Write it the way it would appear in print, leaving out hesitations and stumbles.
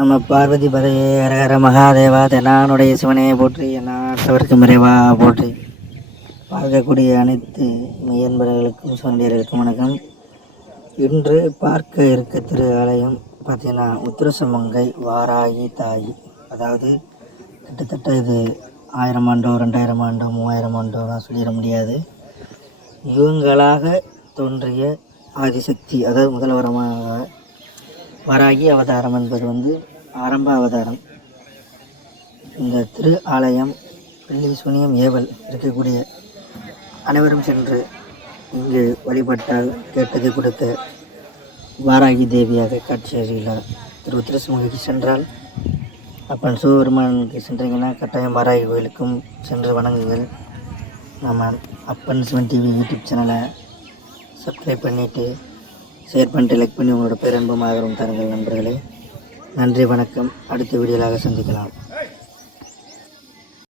நம்ம பார்வதி பதையே ஹரஹர மகாதேவா தென்னானுடைய சிவனையை போற்றி எந்நாட்டவருக்கு மறைவா போற்றி. பார்க்கக்கூடிய அனைத்து மெய்யன்பர்களுக்கும் சொந்தர்களுக்கும் வணக்கம். இன்று பார்க்க இருக்க திரு ஆலயம் பார்த்தீங்கன்னா உத்திரசமங்கை வாராகி தாயி. அதாவது கிட்டத்தட்ட இது 1000 ஆண்டோ 2000 ஆண்டோ 3000 ஆண்டோலாம் சொல்லிட முடியாது. இவங்களாக தோன்றிய ஆதிசக்தி, அதாவது முதல்வரமாக வராகி அவதாரம் என்பது ஆரம்ப அவதாரம். இந்த திரு ஆலயம் பில்லி சுனியம் ஏவல் இருக்கக்கூடிய அனைவரும் சென்று இங்கு வழிபட்டால் கேட்டதை கொடுக்க வாராகி தேவியாக காட்சி அருகிறார். திரு உத்திரசிமங்கைக்கு சென்றால் அப்பன் சிவபெருமானுக்கு சென்றீங்கன்னா கட்டாயம் வாராகி கோயிலுக்கும் சென்று வணங்குங்கள். நம்ம அப்பன் சிவன் டிவி யூடியூப் சேனலை சப்ஸ்கிரைப் பண்ணிவிட்டு ஷேர் பண்ணிட்டு லைக் பண்ணி உங்களோட பேரன்பும் ஆதரவும் தருங்கள் நண்பர்களே. நன்றி, வணக்கம். அடுத்த வீடியோவாக சந்திக்கலாம்.